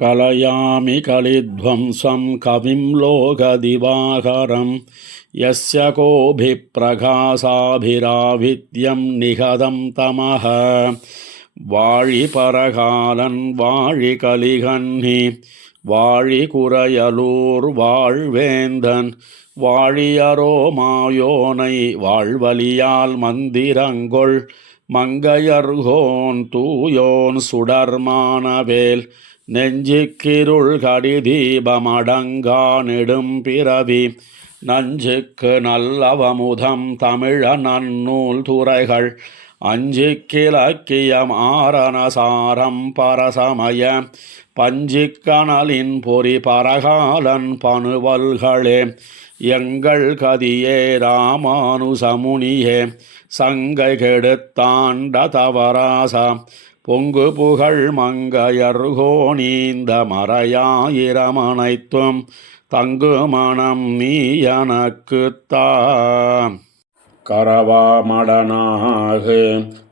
कलयामि कलिध्वंसं कविं लोकदिवाकरं यस्य कोऽभिप्रकाशाभिराविद्यं निहतं तमः வாழி பரகாலன் வாழி கலிகன்னி வாழி குறையலூர் வாழ்வேந்தன் வாழியரோ மாயோனை வாழ்வலியால் மந்திரங்கொள் மங்கையர்கோன் தூயோன் சுடர்மானவேல் நெஞ்சுக்கிருள் கடிதீபமடங்கா நெடும் பிறவி நஞ்சுக்கு நல்லவமுதம் தமிழ நன்னூல் துறைகள் அஞ்சிக்கிலக்கியம் ஆரணசாரம் பரசமய பஞ்சிக்கணலின் பொறி பரகாலன் பணுவல்களே எங்கள் கதியே ராமானுசமுனியே சங்கை கெடுத்தாண்ட தவராசா பொங்கு புகழ் மங்கையர்கோணீந்த மறையாயிரமனைத்தும் தங்கு மனம் நீ எனக்குத்தான் கரவாமடனாகு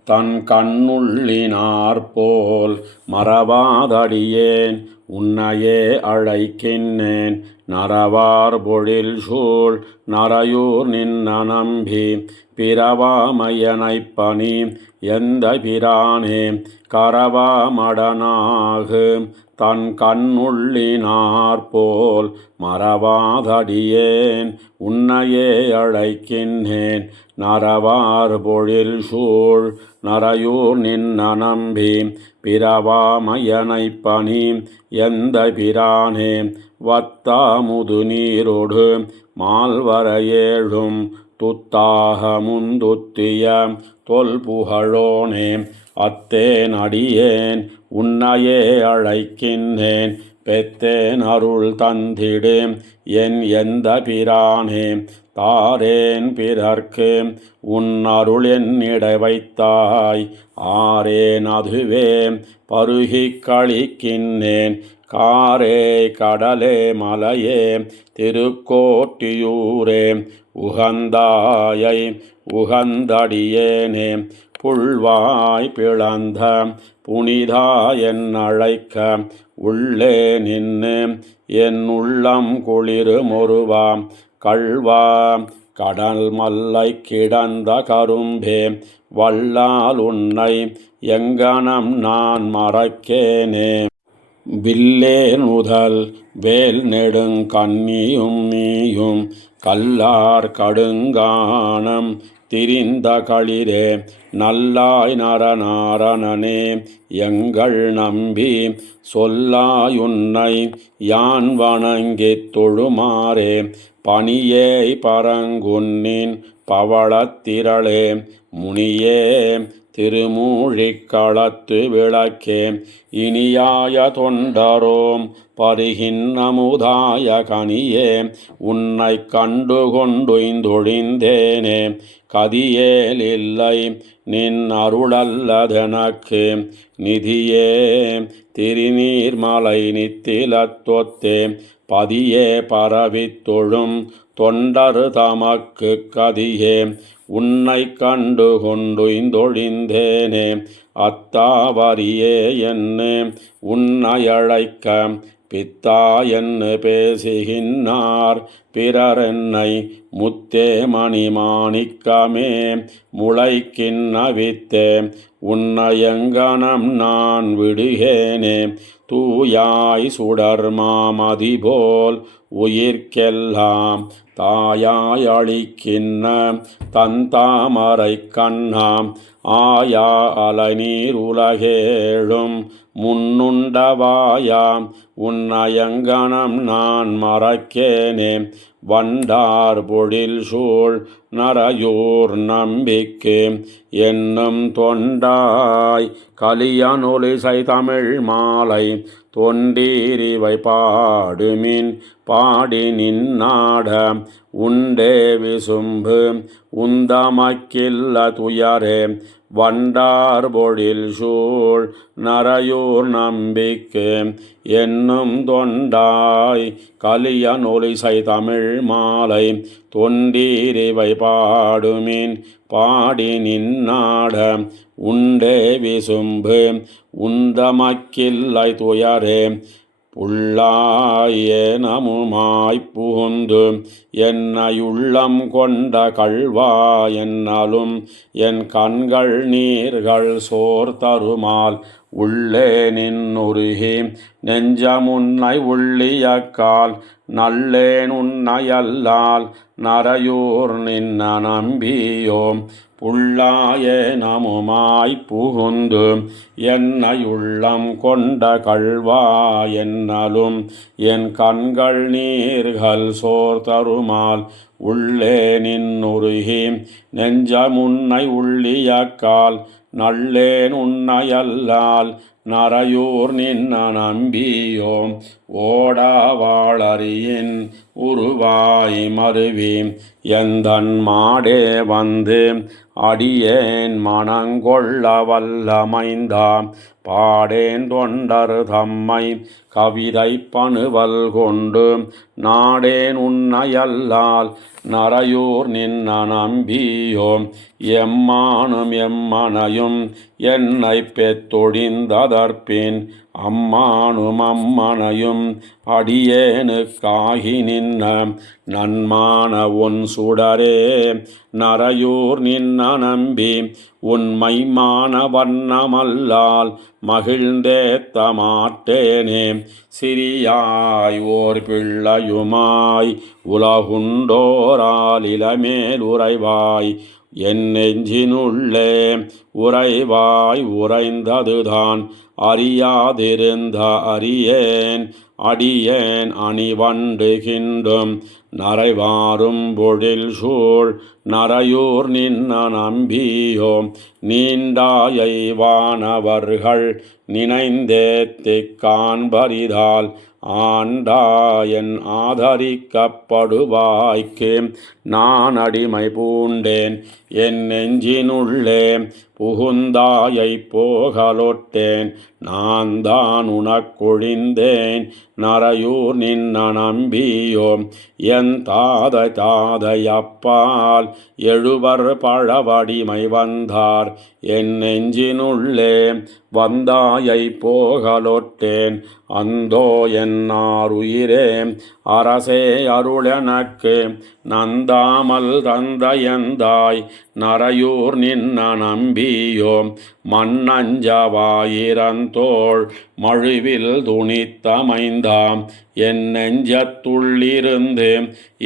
தன் கண்ணுள்ளினார்போல் மறவாதடியேன் உன்னையே அழைக்கின்றேன் நரவார் பொழில் சூழ் நரையூர் நின்ன நம்பி பிறவாமையனைப் பணி எந்த பிரானே கரவாமடனாகு தன் கண்ணுள்ளினார்போல் மறவாதடியேன் உன்னையே அழைக்கின்றேன் நரவார் பொழில் சூழ் நரையூர் நின்ன நம்பி பிறவாமையனைப் பணி எந்த பிரானே வத்தாமுது நீரோடு மால்வரையேழும் துத்தாக முந்துத்திய தொல்புகழோனே அத்தேன் அடியேன் உன்னையே அழைக்கின்றேன் பெத்தேன் அருள் தந்திடு என் எந்த பிரானே தாரேன் பிறர்க்கு உன் அருள் என்னிடை வைத்தாய் ஆரேன் அதுவே பருகிக் கழிக்கின்றேன் காரே கடலே மலையே திருக்கோட்டியூரே உகந்தாயை உகந்தடியேனே புல்வாய் பிளந்த புனிதா என் அழைக்க உள்ளே நின்று என் உள்ளம் குளிருமொருவாம் கள்வா கடல் மல்லை கிடந்த கரும்பே வல்லால் உன்னை எங்கனம் நான் மறக்கேனே வில்லே நுதல் வேல் நெடுங் கன்னியும் நீயும் கல்லார் கடுங்கானம் திரிந்த களிரே நல்லாய் நரநாரணனே எங்கள் நம்பி சொல்லாயுன்னை யான் வணங்கித் தொழுமாறே பணியே பரங்குன்னின் பவளத்திரளே முனியே திருமூழிக்களத்து விளக்கே இனியாய தொண்டரோம் பருகின்னமுதாய கனியே உன்னை கண்டு கொண்டுய்ந்தொழிந்தேனே கதியேலில்லை நின் அருளல்லதெனக்கு நிதியே திருநீர்மலை நித்திலத்தொத்தே பதியே பரவித் தொழும் தொண்டரு தமக்கு கதியே உன்னை கண்டு கொண்டுய்ந்தொழிந்தேனே அத்தாவரியே என்று உன்னை அழைக்க பித்தா என்று பேசுகின்றார் பிறரென்னை முத்தே மணிமாணிக்கமே முளைக்கின்ன வித்தே உன்னையங்கனம் நான் விடுகேனே தூயாய் சுடர்மாமதி போல் உயிர்க்கெல்லாம் தாயாய் அளிக்கின்ன தந்தாமரை கண்ணாம் ஆயா அலைநீர் உலகேழும் முன்னுண்டவாயாம் உன்னயங்கனம் நான் மறக்கேனே வண்டார் பொழில் சூழ் நரையூர் நம்பிக்கு என்னும் தொண்டாய் கலியனொலிசை தமிழ் மாலை தொண்டீரிவை பாடுமின் பாடி நின்னாட உண்டே விசும்பு உந்தமக்கில்ல துயரே வண்டார் பொழில் சூழ் நரையூர் நம்பிக்கு என்னும் தொண்டாய் கலியனொலிசை தமிழ் மாலை தொண்டீரிவை பாடுமின் பாடி நின்னாட உண்டே விசும்பு உந்தமக்கில்லை துயரே புல்லாயேனமுமாய்ப் புகுந்து என்னையுள்ளம் கொண்ட கள்வா என்னாலும் என் கண்கள் நீர்கள் சோர்தருமால் உள்ளே நின்னுருகி நெஞ்சமுன்னை உள்ளியக்கால் நல்லேன் உன்னையல்லால் நரையூர் நின்ன நம்பியோம் புல்லாயேனமுமாய்ப் புகுந்து என்னையுள்ளம் கொண்ட கள்வா என்னாலும் என் கண்கள் நீர்கள் சோர்தருமால் உள்ளே நின்னுருகி நெஞ்சமுன்னை உள்ளியக்கால் நல்லேன் உன்னையல்லால் நரையூர் நின்ன நம்பியோம் ஓடாவாளரியின் உருவாய் மருவி எந்தன் மாடே வந்து அடியேன் மனங்கொள்ள வல்லமைந்தா பாடேன் தொண்டர் தம்மை கவிதை பணுவல் கொண்டு நாடேன் உன்னையல்லால் நரையூர் நின்ன நம்பியோம் எம்மானும் எம்மனையும் என்னை பெத்தொழிந்ததற்பின் அம்மானும் அம்மனையும் அடியேனுக்காகி நின்ன நன்மான உன் சுடரே நரையூர் நின்ன நம்பி உண்மைமான வண்ணமல்லால் மகிழ்ந்தேத்த மாட்டேனே சிறியாய் ஓர் பிள்ளையுமாய் உலகுண்டோரால் இளமேல் உறைவாய் என் நெஞ்சினுள்ளே உறைவாய் உறைந்ததுதான் அறியாதிருந்த அறியேன் அடியேன் அணிவண்டுகின்றும் நரைவாரும் பொழில் சூழ் நரையூர் நின்ன நம்பியோம் நீண்டாயை வானவர்கள் நினைந்தேத்திக் காண்பரிதால் ஆண்டாயன் ஆதரிக்கப்படுவாய்க்கு நான் அடிமை பூண்டேன் என் நெஞ்சினுள்ளே புகுந்தாயை போகலொட்டேன் நான் தான் உனக்கொழிந்தேன் நரையூர் நின்ன நம்பியோம் என் தாதை அப்பால் எழுவர் பழவடிமை வந்தார் என் நெஞ்சினுள்ளே வந்தாயை போகலொட்டேன் அந்தோ என்னார் உயிரே அரசே அருளெனக்கு நந்தாமல் தந்தையந்தாய் நரையூர் நின்ன நம்பியோம் மண்ணஞ்சவாயிரந்தோள் மழுவில் துணித்தமைந்தாம் என் நெஞ்சத்துள்ளிருந்து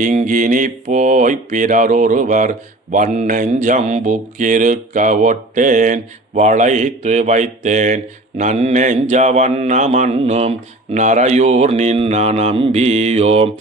இங்கினி போய் பிறரொருவர் வன்னெஞ்சம்புக்கிருக்க ஒட்டேன் வளைத்து வைத்தேன் நன்னெஞ்ச வண்ண மண்ணும் நரையூர் நின்ன நம்பியோம்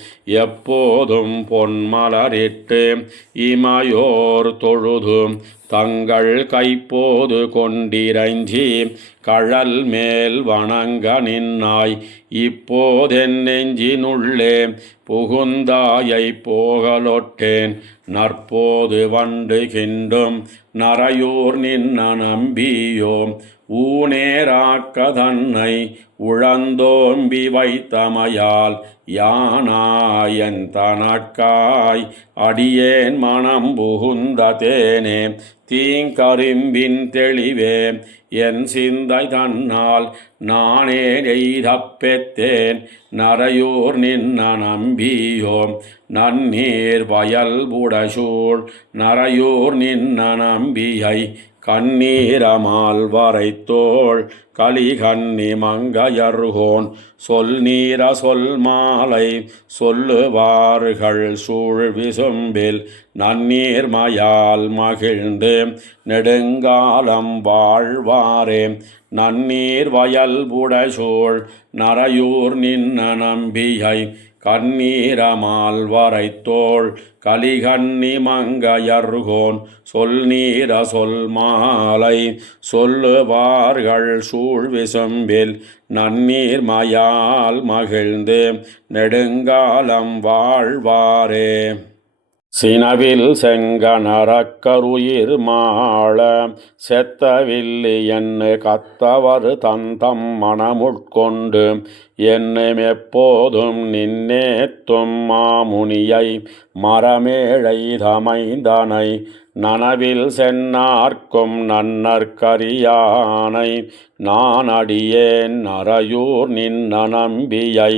எப்போதும் பொன்மலரிட்டு இமையோர் தொழுதும் தங்கள் கைப்போது கொண்டிரஞ்சி கழல் மேல் வணங்க நின்னாய் இப்போதென் நெஞ்சினுள்ளே புகுந்தாயை போகலொட்டேன் நற்போது வண்டுகின்றும் நரையூர் நின்ன நம்பியோம் ஊனேராக்க தன்னை உழந்தோம்பி வைத்தமையால் யானாயன் தனக்காய் அடியேன் மனம் புகுந்த தேனே தீங்கரும்பின் தெளிவே என் சிந்தை தன்னால் நானே எய்தப்பெத்தேன் நரையூர் நின்ன நம்பியோம் நன்னீர் வயல் புடசூழ் நரையூர் நின்ன நம்பியை கண்ணீரமால் வரைத்தோள் கலிகண்ணி மங்கையர்கோன் சொல் நீர சொல் மாலை சொல்லுவார்கள் சூழ் விசும்பில் நன்னீர்மயால் மகிழ்ந்து நெடுங்காலம் வாழ்வாரே நன்னீர் வயல் புடசூழ் நரையூர் நின்ன நம்பியை கண்ணீரமால் வரைத்தோள் கலிகண்ணி மங்கையர்கோன் சொல் நீர சொல் மாலை சொல்லுவார்கள் சூழ் விசும்பில் நன்னீர் மயால் மகிழ்ந்து நெடுங்காலம் வாழ்வாரே சினவில் செங்கனரக்கருயிர் மாள செத்தவில்லி என்று கத்தவர் தந்தம் மனமுட்கொண்டு என்னும் எப்போதும் நின்னேத்தும் மாமுனியை மரமேழை தமைந்தனை நனவில் சென்னார்க்கும் நன்னற்கரியானை நான் அடியேன் நரையூர் நின்ன நம்பியை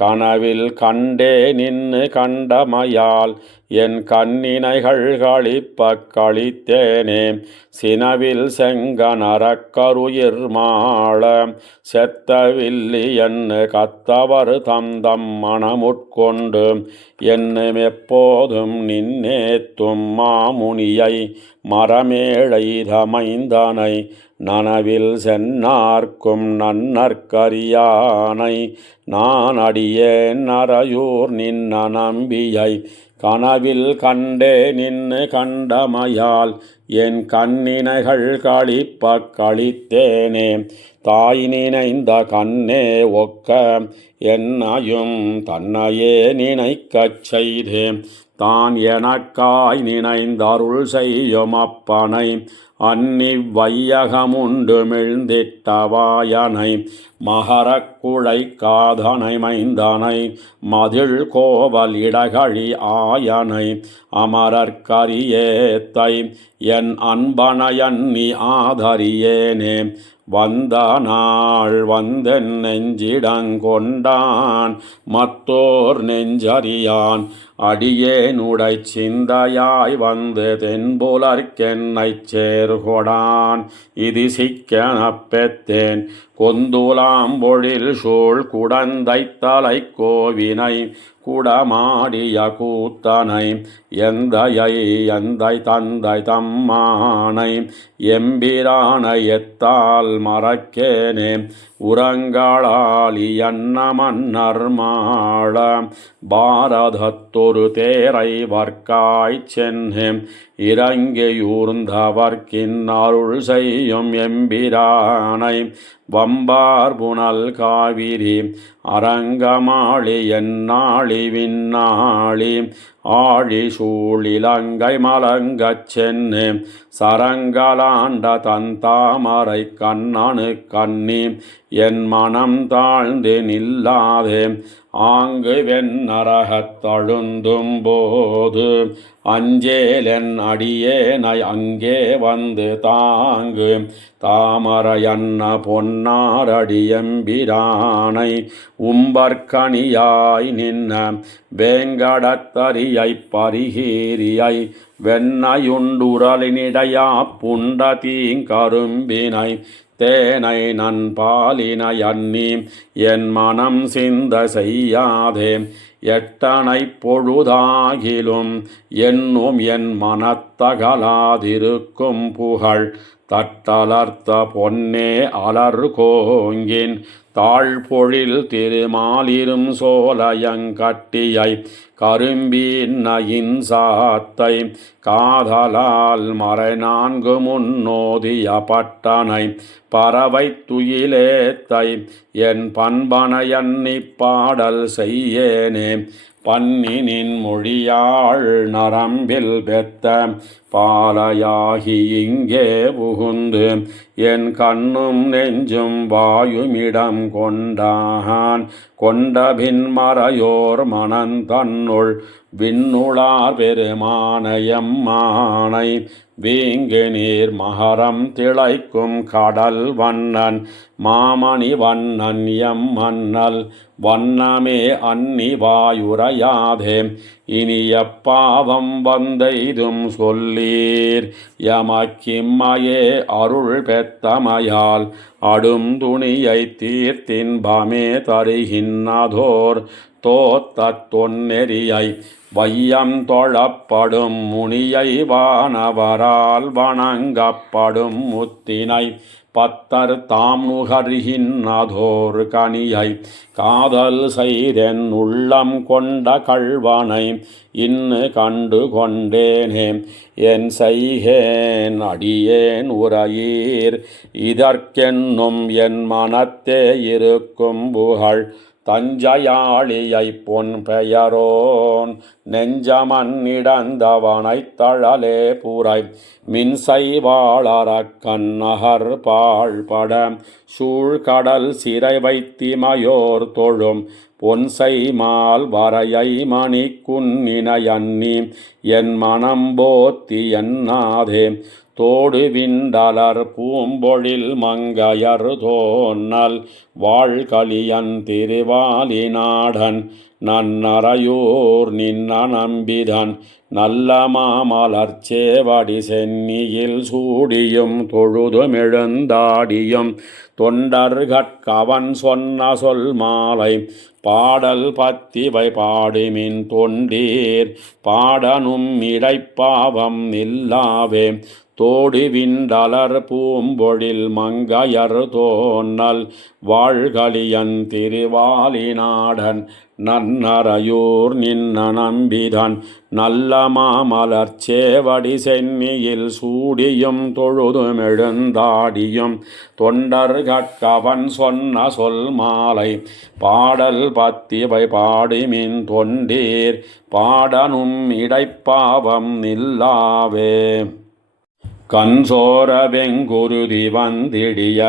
கனவில் கண்டே நின்னு கண்டமையால் என் கண்ணினைகள் களிப்பக் களித்தேனே சினவில் செங்கனரக்கருயிர் மாள செத்தவில்லி என்று கத்தவர் தந்தம் மனமுட்கொண்டு என்னும் எப்போதும் நின்னேத்தும் மாமுனியை மரமேழைதமைந்தனை நனவில் சென்னார்க்கும் நன்னற்கரியானை நான் அடியேன் நரையூர் நின்ன நம்பியை கனவில் கண்டே நின்னு கண்டமையால் என் கண்ணினைகள் களிப்பக் களித்தேனே தாய் நினைந்த கண்ணே ஒக்க என்னையும் தன்னையே நினைக்கச் செய்தேன் தான் எனக்காய் நினைந்தருள் செய்யும் அப்பனை அன்னி வையகமுண்டு மிழ்ந்திட்டவாயனை மகரக்குழை காதனை மைந்தனை மதில் கோவல் இடகழி ஆயனை அமரர்க்கரியேத்தை என் அன்பனையன்னி ஆதரியேனே வந்த நாள் வந்தென் நெஞ்சிடங்கொண்டான் மத்தோர் நெஞ்சறியான் அடியேனுடை சிந்தையாய் வந்து தென்புலர்க்கென்னைச் சேர்கொடான் இது சிக்கெனப் பெத்தேன் கொந்துலாம்பொழில் சூழ் குடந்தை தலை கோவினை குடமாடிய கூத்தனை எந்தையை எந்தை தந்தை தம்மானை எம்பிரானை எத்தால் மறக்கேனே உரங்களாலி என்ன மன்னர் மாள பாரதத்தொரு தேரை வர்க்காய்ச் சென்னேன் இறங்கியூர்ந்தவர்க்கின் அருள் செய்யும் எம்பிரானை வம்பார் புனல் காவிரி அரங்கமாளி என்னாளி விண்ணாளி ஆழி சூழிலங்கை மலங்கச் சென்னு சரங்கலாண்ட தன் தாமரை கண்ணனு கண்ணி என் மனம் தாழ்ந்து நில்லாதே ஆங்கு வெண்ணரகத் தழுந்தும் போது அஞ்சேலென் அடியேனை அங்கே வந்து தாங்கு தாமரையன்ன பொன்னாரடியம்பிரானை உம்பற்கனியாய் நின்ன வேங்கடத்தரியை பரிகீரியை வெண்ணையுண்டுரலினிடையா புண்ட தீங்கரும்பினை தேனை நன்பாலினை அன்னி என் மனம் சிந்த செய்யாதே எட்டனை பொழுதாகிலும் என்னும் என் மனத்தகலாதிருக்கும் புகழ் தட்டலர்த்த பொன்னே அலர் கோங்கின் தாழ்பொழில் திருமாலிரும் சோலையங்கட்டியை கரும்பின்னையின் சாத்தை காதலால் மறை நான்கு முன்னோதிய பட்டனை பறவை துயிலேத்தை என் பண்பனையன்னி பாடல் செய்யேனே பன்னினின் மொழியாள் நரம்பில் பெத்த பாலையாகி இங்கே புகுந்து என் கண்ணும் நெஞ்சும் வாயுமிடம் கொண்டான் கொண்டபின் மறையோர் மனந்தன்னுள் விண்ணுளார் பெருமானையம்மானை வீங்கு நீர் மகரம் திளைக்கும் கடல் வண்ணன் மாமணி வண்ணன் எம் மன்னல் வண்ணமே அன்னி வாயுரையாதே இனிய பாவம் வந்தெய்தும் சொல்லீர் எமக்கிம்மையே அருள் பெத்தமையால் அடும் துணியை தீர்த்தின்பமே தருகின்றதோர் தோத்த தொன்னெறியை வையம் தொழப்படும் முனியை வானவரால் வணங்கப்படும் முத்தினை பத்தர் தாம் நுகர்கின்றதோர் கனியை காதல் செய்தென் உள்ளம் கொண்ட கள்வனை இன்னு கண்டு கொண்டேனே என் செய்கேன் அடியேன் உரையீர் இதற்கென்னும் என் மனத்தே இருக்கும் புகழ் தஞ்சையாளியைப் பொன் பெயரோன் நெஞ்சமன்னிடந்தவனைத் தழலே புரை மின்சைவாளரக்கண் நகர்பாழ்பட சூழ்கடல் சிறை வைத்திமையோர் தொழும் பொன்சைமால் வரையை மணிக்குன்னினையன்னி என் மனம் போத்தி என்னாதே தோடு விண்டலர் பூம்பொழில் மங்கையர் தோன்னல் வாழ்களியன் திருவாலிநாடன் நன்னரையூர் நின்ன நம்பிதன் நல்ல மாமலர்ச்சேவடி சென்னியில் சூடியும் தொழுதுமெழுந்தாடியும் தொண்டர்கட்கவன் சொன்ன சொல் மாலை பாடல் பத்திவை பாடுமின் தொண்டீர் பாடனும் இடைப்பாவம் இல்லாவே தோடு விண்டலர் பூம்பொழில் மங்கையர் தோன்னல் வாழ்களியன் திருவாலிநாடன் நன்னரையூர் நின்ன நம்பிதன் நல்ல மாமலர்ச்சேவடி சென்னியில் சூடியும் தொழுதுமெழுந்தாடியும் தொண்டர்கட்கவன் சொன்ன சொல் மாலை பாடல் பத்திவை பாடுமின் தொண்டீர் பாடனும் இடைப்பாவம் இல்லாவே கண்சோர வெங்குருதி வந்திடிய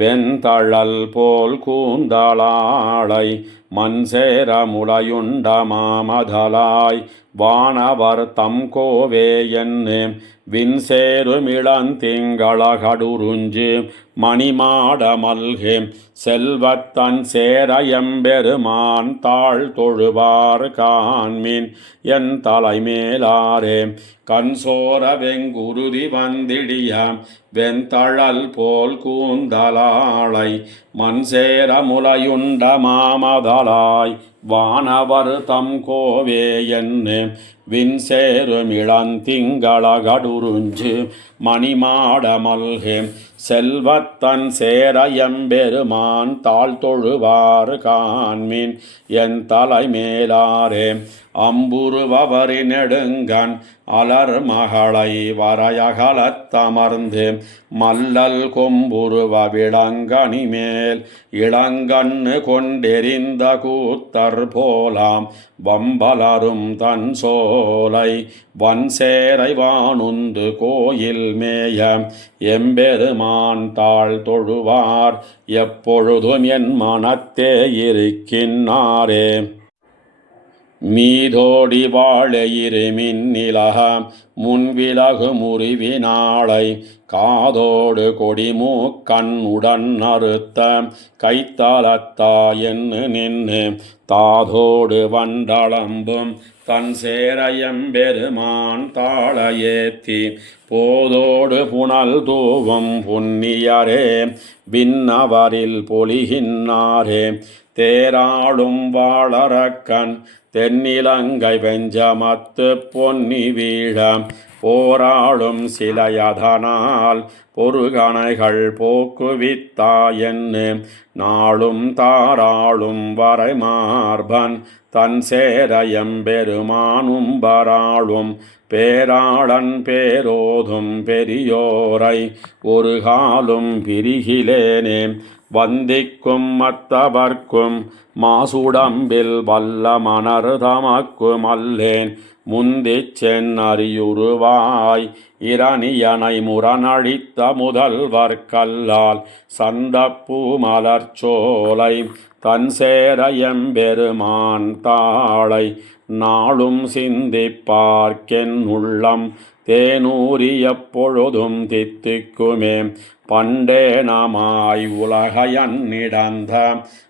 வெண்தழல் போல் கூந்தளாளை மண்சேர முளையுண்ட மாமதலாய் வானவர் தம் கோவே என்று விண்சேருமிளந்திங்களகடுருஞ்சு மணிமாட மல்கே செல்வத்தன் சேர எம்பெருமான் தாழ் தொழுவார் காண்மின் என் தலைமேலாரே கண்சோர வெங்குருதி வந்திடிய வெண்தழல் போல் கூந்தலாளை மண்சேர முளையுண்ட மாமதலாய் வானவர் தம் கோவே என்று விண்சேருமிளந்திங்களகடுருஞ்சு மணிமாட மல்கே செல்வத்தன் சேர எம்பெருமான் தாழ் தொழுவார் காண்மின் என் தலைமேலாரே அம்புருவரி நெடுங்கண் அலர் மகளை வரையகலத்தமர்ந்து மல்லல் கொம்புருவ விளங்கனி மேல் இளங்கண்ணு கொண்டெறிந்த கூத்தர் போலாம் வம்பலரும் தன் சோலை வன்சேரை வானுந்து கோயில் மேய எம்பெருமான் தாழ் தொழுவார் எப்பொழுதும் என் மனத்தே இருக்கின்னாரே மீதோடி வாழையிரு மின்னிலக முன்விலகு முறிவினாளை காதோடு கொடிமூக்கண் உடன் அறுத்த கைத்தலத்தா என்று நின்று தாதோடு வண்டளம்பும் தன் சேரையம்பெருமான் தாள ஏத்தி போதோடு புனல் தூவும் புண்ணியரே விண்ணவரில் பொலிகின்னாரே தேராளும் வாழறக்கண் தென்னிலங்கை வெஞ்சமத்து பொன்னி வீழ போராளும் சிலையதனால் பொறுகணைகள் போக்குவித்தா என்று நாளும் தாராளும் வரை மார்பன் தன் சேரையம்பெருமானும் பராளும் பேராளன் பேரோதும் பெரியோரை ஒரு காலும் பிரிகிலேனே வந்திக்கும் மத்தவர்க்கும் மாசுடம்பில் வல்ல மணர் தமக்கும் அல்லேன் முந்திச் சென்னறியுருவாய் இரணியனை முரணழித்த முதல்வர் கல்லால் சந்தப்பூ மலர்ச்சோலை தன் சேர எம்பெருமான் தாளை நாளும் சிந்திப்பார்க்கென் உள்ளம் தேனூரி எப்பொழுதும் தித்திக்குமே பண்டே நமாய் உலகையன்னிடந்த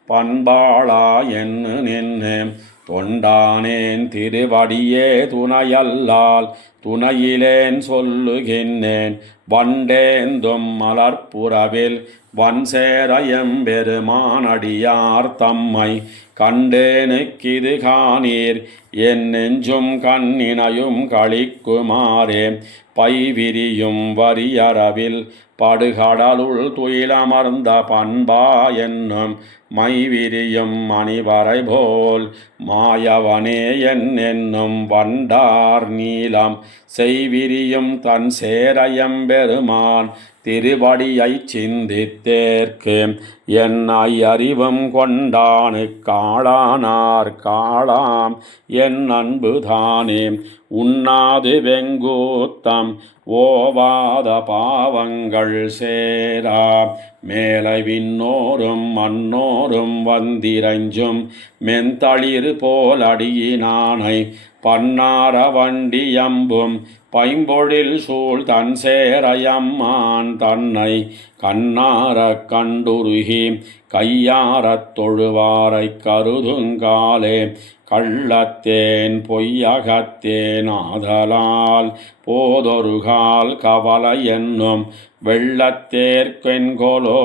பண்பாளா என்று நின்று தொண்டானேன் திருவடியே துணையல்லால் துணையிலேன் சொல்லுகின்றேன் வண்டேந்தும் மலர்ப்புறவில் வன்சேரையம்பெருமானடியார் தம்மை கண்டேனுக்கிது காணீர் என் நெஞ்சும் கண்ணினையும் களிக்குமாறே பைவிரியும் வரியறவில் படுகடலுள் துயிலமர்ந்த பண்பா என்னும் மைவிரியும் மணிவரை போல் மாயவனே என்னும் வண்டார் நீலம் செய்விரியும் தன் சேரையம்பெருமான் திருவடியைச் சிந்தித்தேற்கு என்னை அறிவும் கொண்டானு காளானார் காளாம் என் அன்புதானே உண்ணாது வெங்கூத்தம் ஓவாத பாவங்கள் சேரா மேலை விண்ணோரும் மன்னோரும் வந்திரஞ்சும் மெந்தளிர் போல் அடியினானை பன்னார வண்டியம்பும் பைம்பொழில் சூழ் தன் சேரையம்மான் தன்னை கண்ணாரக் கண்டுருகி கையாரத் தொழுவாரை கருதுங்காலே கள்ளத்தேன் பொய்யகத்தேன் ஆதலால் போதொருகால் கவலை என்னும் வெள்ளத்தேர்கொலோ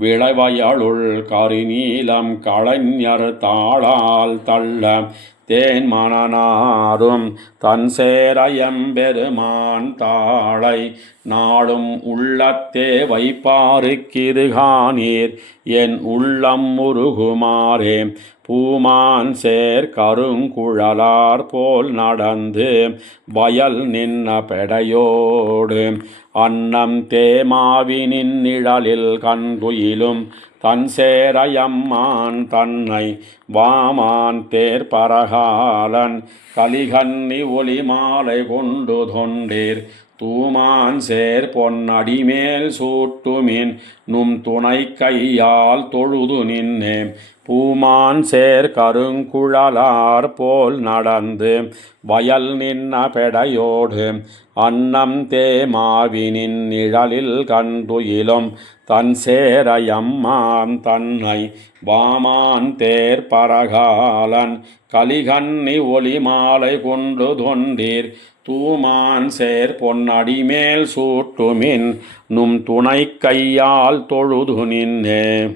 விளைவயலுள் கரிநீலம் களைஞர் தாளால் தள்ள தேன் மணனாரும் தன் சேரையம்பெருமான் தாளை நாளும் உள்ளத்தே வைப்பாருக்கிருகானீர் என் உள்ளம் முருகுமாறே பூமான் சேர் கருங்குழலார் போல் நடந்து வயல் நின்ன பெடையோடு அன்னம் தேமாவினின் நிழலில் கண்குயிலும் தன் சேரையம்மான் தன்னை வாமான் தேர்பரகாலன் கலிகன்னி ஒளி மாலை கொண்டு தொண்டீர் தூமான் சேர் பொன்னடிமேல் சூட்டுமின் நும் துணை கையால் தொழுது நின்னே பூமான் சேர் கருங்குழலார் போல் நடந்து வயல் நின்ன பெடையோடு அன்னம் தேமாவினின் நிழலில் கண்டுயிலும் தன் சேரையம்மான் தன்னை வாமான் தேர் பரகாலன் கலிகன்னி ஒளி மாலை கொண்டு தொண்டீர் தூமான் சேர் பொன்னடிமேல் சூட்டுமின் நும் துணை கையால் தொழுது நின்னே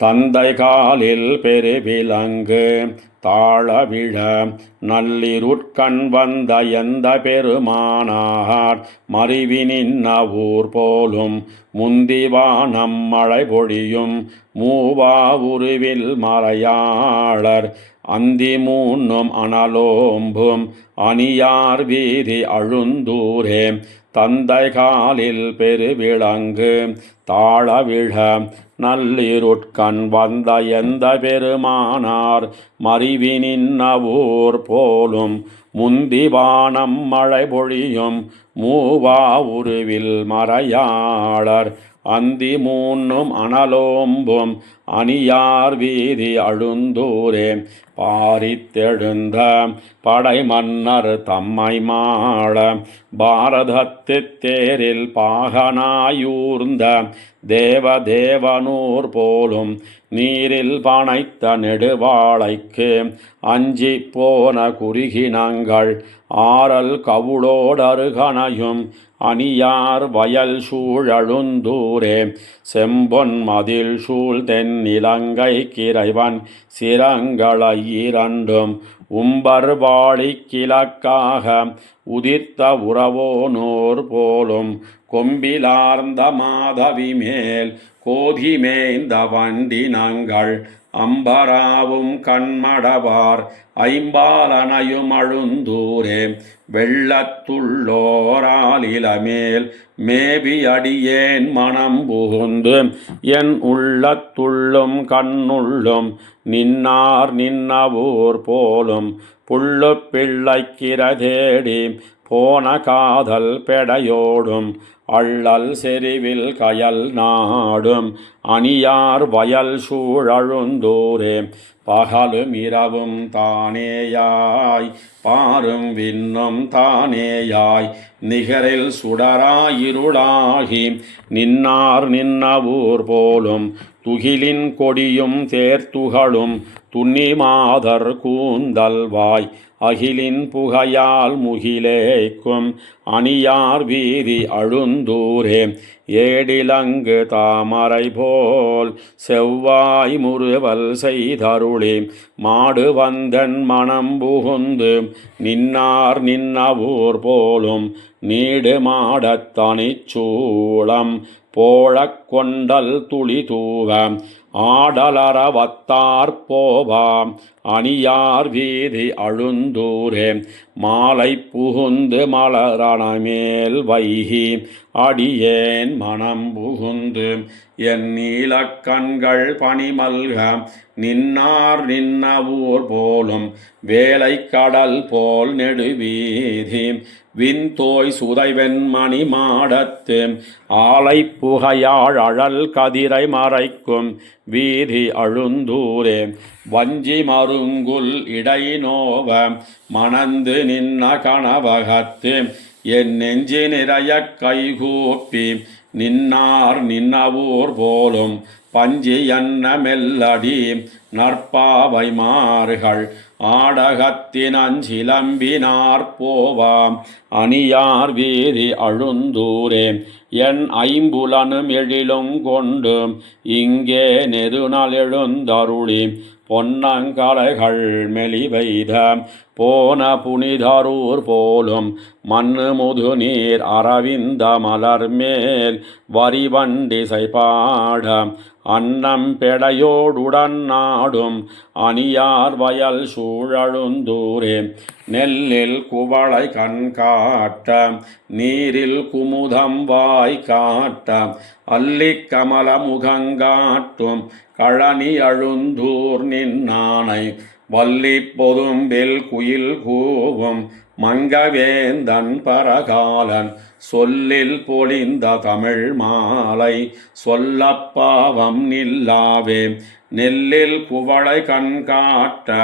தந்தை காலில் பெருவிலங்கு தாழவிழ நள்ளிருட்கண் வந்த எந்த பெருமானார் மறிவினின்ன ஊர் போலும் முந்திவானம் மழை பொழியும் மூவா உருவில் மறையாளர் அந்தி மூன்னும் அனலோம்பும் அணியார் வீதி அழுந்தூரே தந்தை காலில் பெருவிலங்கு தாழவிழ நள்ளிருட்கண் வந்த எந்த பெருமானார் மறிவினின்ன ஊர் போலும் முந்திவானம் மழை பொழியும் மூவா உருவில் மறையாளர் அந்தி மூன்னும் அனலோம்பும் அணியார் வீதி அழுந்தூரே பாரித்தெழுந்த படை மன்னர் தம்மை மாள பாரதத்து தேரில் பாகனாயூர்ந்த தேவதேவனூர் போலும் நீரில் பனைத்த நெடுவாளைக்கு அஞ்சி போன குறுகினங்கள் ஆரல் கவுளோடருகனையும் அணியார் வயல் சூழழுந்தூரே செம்பொன் மதில் சூழ் தென்னிலங்கை கிரைவன் சிரங்களை இரண்டும் உம்பர் வாழி கிழக்காக உதிர்த்த உறவோனோர் போலும் கொம்பிலார்ந்த மாதவி மேல் கோதிமேய்ந்த வண்டினங்கள் அம்பராவும் கண்மடவார் ஐம்பாலனையும் அழுந்தூரே வெள்ளத்துள்ளோராலிலமேல் மேவி அடியேன் மனம் புகுந்து என் உள்ளத்துள்ளும் கண்ணுள்ளும் நின்னார் நின்னவூர் போலும் புள்ளு பிள்ளைக்கிற தேடி போன காதல் பெடையோடும் அள்ளல் செறிவில் கயல் நாடும் அணியார் வயல் சூழழுந்தூரே பகலும் இரவும் தானேயாய் பாரும் விண்ணும் தானேயாய் நிகரில் சுடராயிருளாகி நின்னார் நின்னவூர் போலும் துகிலின் கொடியும் தேர்த்துகளும் துன்னிமாதர் கூந்தல்வாய் அகிலின் புகையால் முகிலேக்கும் அணியார் வீதி அழுந்தூரே ஏடிலங்கு தாமரை போல் செவ்வாய் முறுவல் செய்தருளி மாடு வந்தன் மனம் புகுந்து நின்னார் நின்னவூர் போலும் நீடு மாடத்தனிச்சூளம் போழக் கொண்டல் துளி தூவ ஆடலரவத்தார் போவாம் அணியார் வீதி அழுந்தூரே மாலை புகுந்து மலரணமேல் வைகி அடியேன் மனம் புகுந்து என் நீலக்கண்கள் பனிமல்க நின்னார் நின்ன ஊர் போலும் வேலை கடல் போல் நெடுவீதி விண்தோய் சுதைவெண்மணி மாடத்து ஆலை புகையாழ் அழல் கதிரை மறைக்கும் வீதி அழுந்தூரே வஞ்சி மருங்குல் இடைநோவ மணந்து நின்ன கணவகத்து என் நெஞ்சு நிறைய கைகூப்பி நின்னார் நின்னவூர் போலும் பஞ்சி என்ன மெல்லடி நற்பாவை மார்கள் ஆடகத்தின் அஞ்சிலம்பினார் போவாம் அணியார் வீதி அழுந்தூரே என் ஐம்புலனும் எழிலும் கொண்டு இங்கே நெருநல் எழுந்தருளி பொன்னங்கலைகள் மெலிவைத போன புனிதரூர் போலும் மண்ணு முதுநீர் அரவிந்த மலர் மேல் வரிவண்டிசை பாட அன்னம் பெடையோடுடன் நாடும் அணியார் வயல் சூழழுந்தூரே நெல்லில் குவளை கண் காட்ட நீரில் குமுதம் வாய் காட்ட அல்லிக் கமல முகங்காட்டும் கழனி அழுந்தூர் நின்னானை வள்ளி பொதும்பில் குயில் கூவும் மங்கவேந்தன் பரகாலன் சொல்லில் பொழிந்த தமிழ் மாலை சொல்லப்பாவம் நில்லாவே நெல்லில் குவளை கண் காட்ட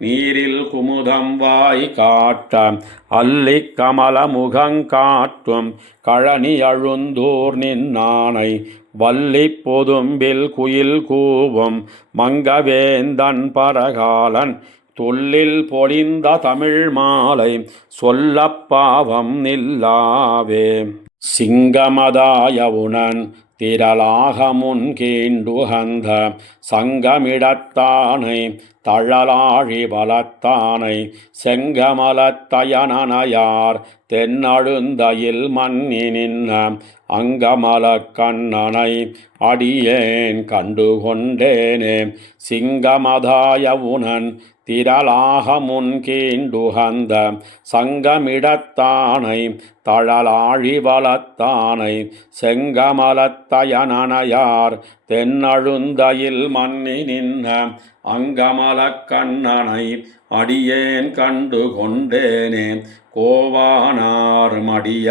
நீரில் குமுதம் வாய் காட்ட அல்லிக் கமல முகங்காட்டும் கழனி அழுந்தூர் நின்னானை வள்ளி பொதும்பில் குயில் கூவும் மங்கவேந்தன் பரகாலன் தொல்லில் பொழிந்த தமிழ் மாலை சொல்லப்பாவம் நில்லாவே சிங்கமதாயவுணன் திரளாக முன் கீண்டுகந்த சங்கமிடத்தானை தழலாழி பலத்தானை செங்கமலத்தயனனையார் தென்னழுந்தையில் மன்னி நின்ன அங்கமல கண்ணனை அடியேன் கண்டுகொண்டேனே சிங்கமதாயவுணன் திரளாக முன் கீண்டுகந்த சங்கமிடத்தானை தழலாழி வளத்தானை செங்கமலத்தயனனையார் தென்னழுந்தையில் மன்னி நின்ன அங்கமல கண்ணனை அடியேன் கண்டு கொண்டேனே கோவானார் மடிய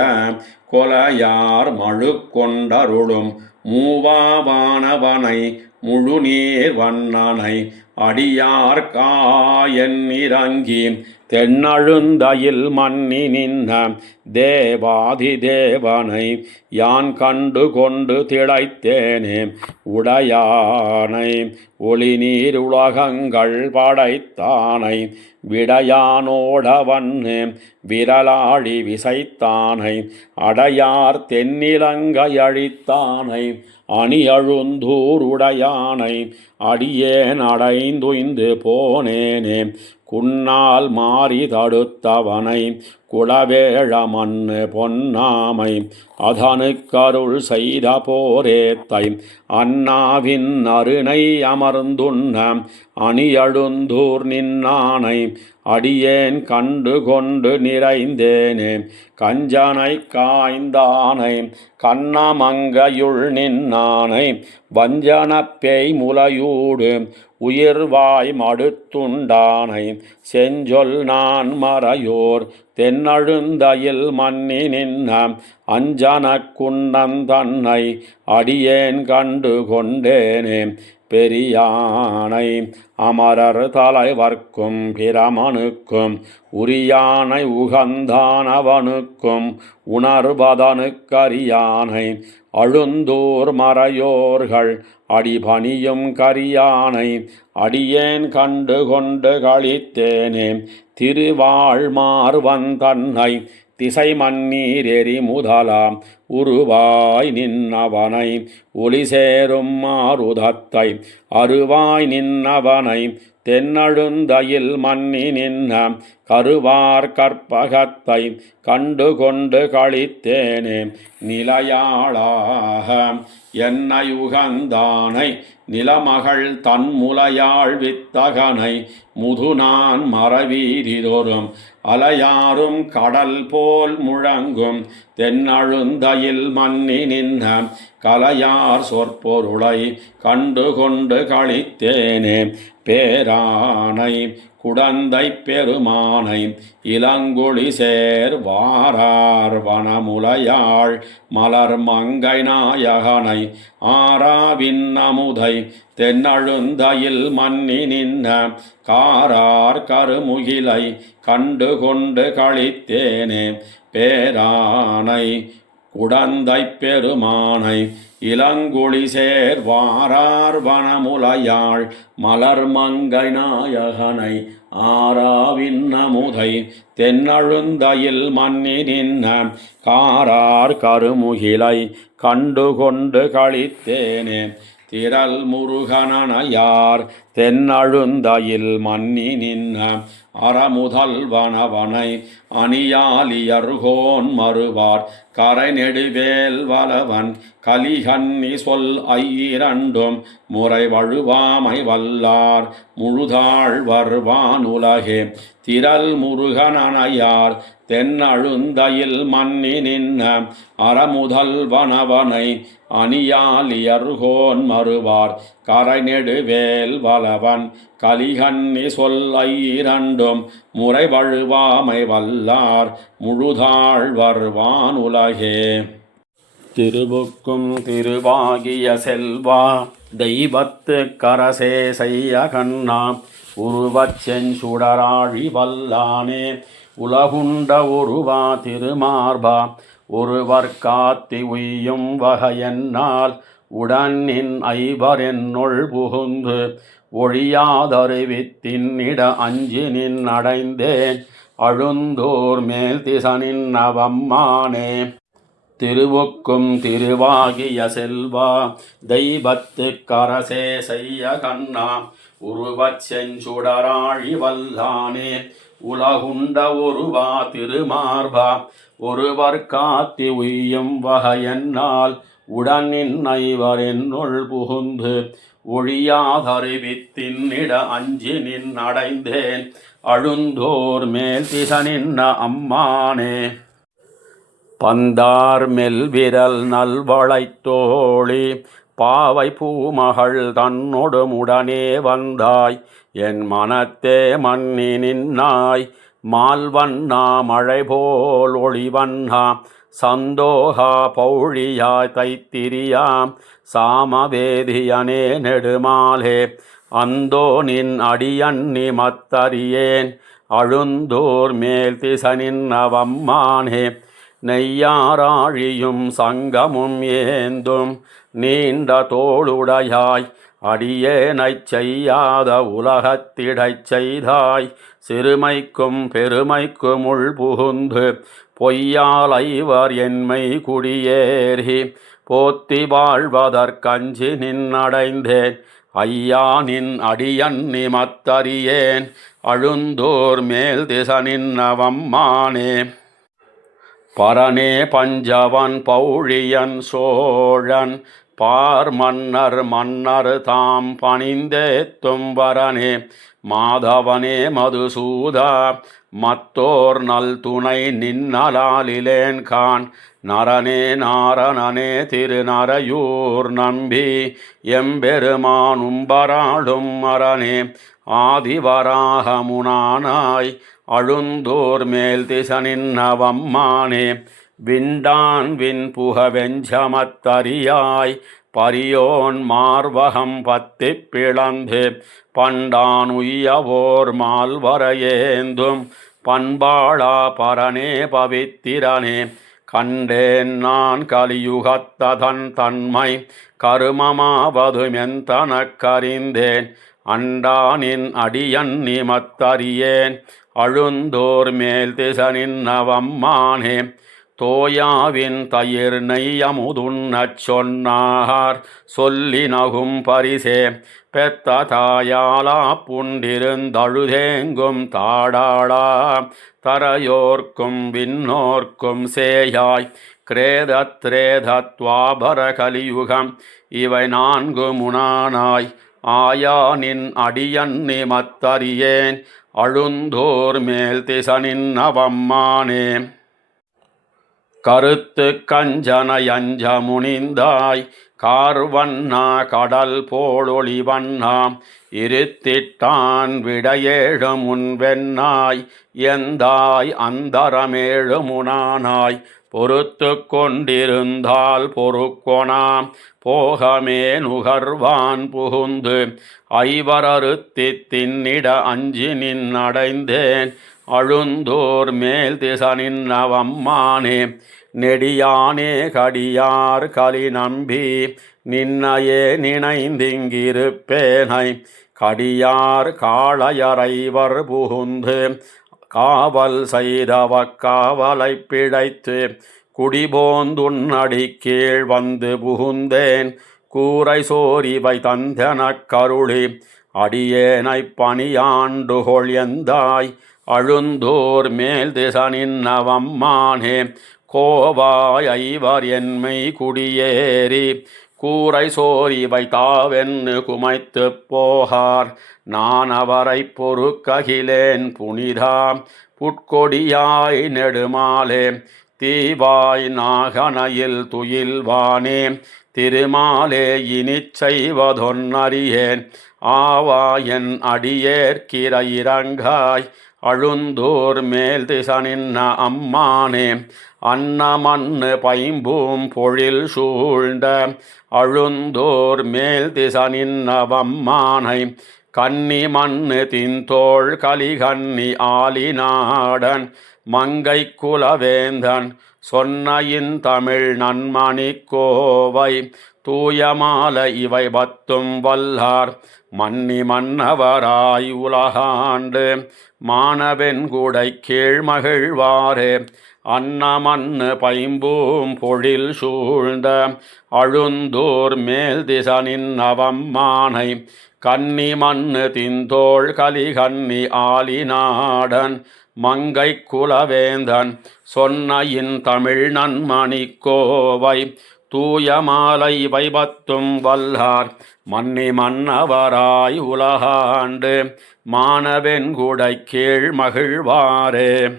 கொலையார் மழு கொண்டருளும் மூவாவானவனை முழுநீர் வண்ணனை அடியார் காயன் இறங்கி தென்னழுந்தையில் மன்னி நின்ன தேவாதி தேவனை யான் கண்டு கொண்டு திளைத்தேனே உடையானை ஒளி நீர் உலகங்கள் படைத்தானை விடையானோடவன்னு விரலாழி விசைத்தானை அடையார் தென்னிலங்கை அழித்தானை அணியழுந்தூருடையானை அடியேன் அடைந்துய்ந்து போனேனே குன்னால் மாறி தடுத்தவனை குளவேழ மண்ணு பொன்னாமை அதனுக்கருள் செய்த போரேத்தை அண்ணாவின் அருணை அமர்ந்துண்ண அணியழுந்தூர் நின்னானை அடியேன் கண்டு கொண்டு நிறைந்தேனே கஞ்சனை காய்ந்தானை கண்ணமங்கையுள் நின்னானை வஞ்சனப் பேய் முலையூடு உயிர்வாய் மடுத்துண்டானை செஞ்சொல் நான் மறையோர் தென்னழுந்தையில் மன்னி நின்ன அஞ்சனக் குன்னந்தன்னை அடியேன் கண்டு கொண்டேனே பெரியானை அமரர் தலைவர்க்கும் பிரமனுக்கும் உரியானை உகந்தானவனுக்கும் உணர்வதனுக்கரியானை அழுந்தூர் மறையோர்கள் அடிபணியும் கரியானை அடியேன் கண்டு கொண்டு களித்தேனே திருவாழ்மார்வன் தன்னை திசை மண்ணீர் எரி முதலாம் உருவாய் நின்னவனை ஒளி சேரும் மாருதத்தை அருவாய் நின்னவனை தென்னழுந்தையில் மன்னி நின்ன கருவார் கற்பகத்தை கண்டு கொண்டு களித்தேனே நிலையாளாக என்னை உகந்தானை நிலமகள் தன்முலையாள் வித்தகனை முதுநான் மறவீதிதோறும் அலையாரும் கடல் போல் முழங்கும் தென்னழுந்தையில் மன்னி நின்ன கலையார் சொற்பொருளை கண்டு கொண்டு களித்தேனே. பேரானை குடந்தை பெருமானை இளங்கொழி சேர் வாரார் வனமுலையாள் மலர் மங்கை நாயகனை ஆராவின் அமுதை தென்னழுந்தையில் மன்னி நின்ன காரார் கருமுகிலை கண்டு கொண்டு களித்தேனே. பேரானை குடந்தை பெருமானை இளங்கொழி சேர் வாரார் வனமுலையாள் மலர் மங்கை நாயகனை ஆராவின் அமுதை தென்னழுந்தையில் மன்னி நின்ன காரார் கருமுகிலை கண்டு கொண்டு களித்தேனே. திரள் முருகனனையார் தென்னழுந்தையில் மன்னி நின்ன அறமுதல்வனவனை அணியாலியர்கோன் மறுவார் கரை நெடுவேல் வலவன் கலிகன்னி சொல் ஐயிரண்டும் முறை வழுவாமை வல்லார் முழுதாழ்வர் வானுலகே. திரள் முருகனனையார் தென்னழுந்தையில் மன்னி நின்ன அறமுதல்வனவனை அணியாலியர்கோன் மறுவார் கரை நெடுவேல் வலவன் கலிகன்னி சொல் ஐயிரண்டும் முறை வழுவாமை வல்லார் முழுதாழ்வர் வானுலகே. திருவுக்கும் திருவாகிய செல்வா தெய்வத்து கரசே செய்ய கண்ணா உருவச் செஞ்சுடராழி வல்லானே. உலகுண்ட ஒருவா திருமார்பா ஒருவர் காத்தி உய்யும் வகையென்னால் உடனின் ஐவரென்னுள் புகுந்து ஒழியாதறிவித்தின்னிட அஞ்சி நின் அடைந்தேன் அழுந்தோர் மேல் திசனின் நவம்மானே. திருவுக்கும் திருவாகிய செல்வா தெய்வத்து கரசே செய்ய கண்ணா உருவச் செஞ்சுடராழி வல்லானே. உலகுண்ட ஒருவா திருமார்பா ஒருவர் காத்தி உய்யும் வகையென்னால் உடனின் ஐவரென்னுள் புகுந்து ஒழியாதறிவித்தின்னிட அஞ்சி நின் அடைந்தேன் அழுந்தோர் மேல் திசனின்ன அம்மானே. பந்தார் மெல்விரல் நல்வளைத்தோழி பாவை பூமகள் தன்னொடுமுடனே வந்தாய் என் மனத்தே மன்னி நின்னாய் மால்வண்ணா மழை போல் ஒளிவண்ணா சந்தோகா பௌழியாய் தைத்திரியாம் சாமவேதியனே நெடுமாலே. அந்தோ நின் அடியன்னி மத்தறியேன் அழுந்தோர் மேல் திசனின் நவம்மானே. நெய்யாராழியும் சங்கமும் ஏந்தும் நீண்ட தோளுடையாய் அடியேனைச் செய்யாத உலகத்திடைச் செய்தாய் சிறுமைக்கும் பெருமைக்கும் உள் புகுந்து பொய்யால் ஐவர் என்மை குடியேறி போத்தி வாழ்வதற்கஞ்சி நின்னடைந்தேன் ஐயா நின் அடியன் நிமத்தறியேன் அழுந்தோர் மேல் திசனின் நவம்மானே. பரனே பஞ்சவன் பௌழியன் சோழன் பார் மன்னர் மன்னர் தாம் பணிந்தேத்தும் வரனே மாதவனே மதுசூதா மத்தோர் நல் துணை நின்னலாலிலேன் கான் நரனே நாரணனே திருநரையூர் நம்பி எம்பெருமானும்பராளும் மரனே ஆதிவராகமுனானாய் அழுந்தோர் மேல் திசனின் நவம்மானே. விண்டான் விண் புக வெஞ்சமத்தரியாய் பரியோன் மார்வகம் பத்தி பிளந்து பண்டான் உய்யவோர் மால்வரையேந்தும் பண்பாளா பரனே பவித்திரனே. கண்டேன் நான் கலியுகத்ததன் தன்மை கருமமாவதுமெந்தனக்கறிந்தேன் அண்டானின் அடியன் நிமத்தறியேன் அழுந்தோர் மேல் திசனின் நவம்மானே. தோயாவின் தயிர் நெய்யமுதுண்ணச் சொன்னார் சொல்லி நகும் பரிசே பெத்த தாயாலா புண்டிருந்தழுதேங்கும் தாடாளா தரையோர்க்கும் விண்ணோர்க்கும் சேயாய் கிரேதத்ரேதத்வாபர கலியுகம் இவை நான்கு முனானாய் ஆயா நின் அடியன் நிமத்தறியேன் அழுந்தோர் மேல் திசனின்னவம்மானே. கருத்து கஞ்சனையஞ்ச முனிந்தாய் கார்வண்ணா கடல் போலொளிவண்ணா இருத்திட்டான் விடையேழு முன்வெண்ணாய் எந்தாய் அந்தரமேழு முனானாய் பொறுத்து கொண்டிருந்தால் பொறுக்கொணாம் போகமே நுகர்வான் புகுந்து ஐவரறுத்தி தின்னிட அஞ்சி நின்னடைந்தேன் அழுந்தோர் மேல் திசனின்னவம்மானே. நெடியானே கடியார் கலி நம்பி நின்னையே நினைந்திங்கிருப்பேனை கடியார் காளையரைவர் புகுந்து காவல் செய்தவ காவலை பிழைத்து குடிபோந்துன்னடி கீழ் வந்து புகுந்தேன் கூரை சோரிவை தந்தனக் கருளி அடியேனைப் பணியாண்டுகொள் எந்தாய் அழுந்தோர் மேல் திசனின்னவம்மானே. கோவாய் ஐவர் என்மை குடியேறி கூரை சோரிவை தாவென்னு குமைத்து போகார் நான் அவரை பொறுக்ககிலேன் புனிதா புட்கொடியாய் நெடுமாலே தீவாய் நாகனையில் துயில்வானே திருமாலே இனிச் செய்வதொன்னறியேன் ஆவா என் அடியேற்கிற இறங்காய் அழுந்தோர் மேல் திசனின்ன அம்மானே. அன்னமன்னு பைம்பூம் பொழில் சூழ்ந்த அழுந்தோர் மேல் திசனின்னவம்மானை கன்னி மண்ணு தின்தோள் கலிகன்னி ஆலிநாடன் மங்கை குலவேந்தன் சொன்னையின் தமிழ் நன்மணி கோவை தூயமால இவை பத்தும் வல்லார் மன்னி மன்னவராய் உலகாண்டு மானவென் கூடை கீழ்மகிழ்வாரே. அன்னமன்னு பைம்பூம் பொழில் சூழ்ந்த அழுந்தோர் மேல் திசனின்னவம்மானை கன்னி மண்ணு தின்தோள் கலிகன்னி ஆலிநாடன் மங்கை குலவேந்தன் சொன்னையின் தமிழ் நன்மணி கோவை தூயமாலை வைபத்தும் வல்லார் மன்னி மன்னவராய் உலகாண்டு மானவென் கூடை கீழ் மகிழ்வாரே.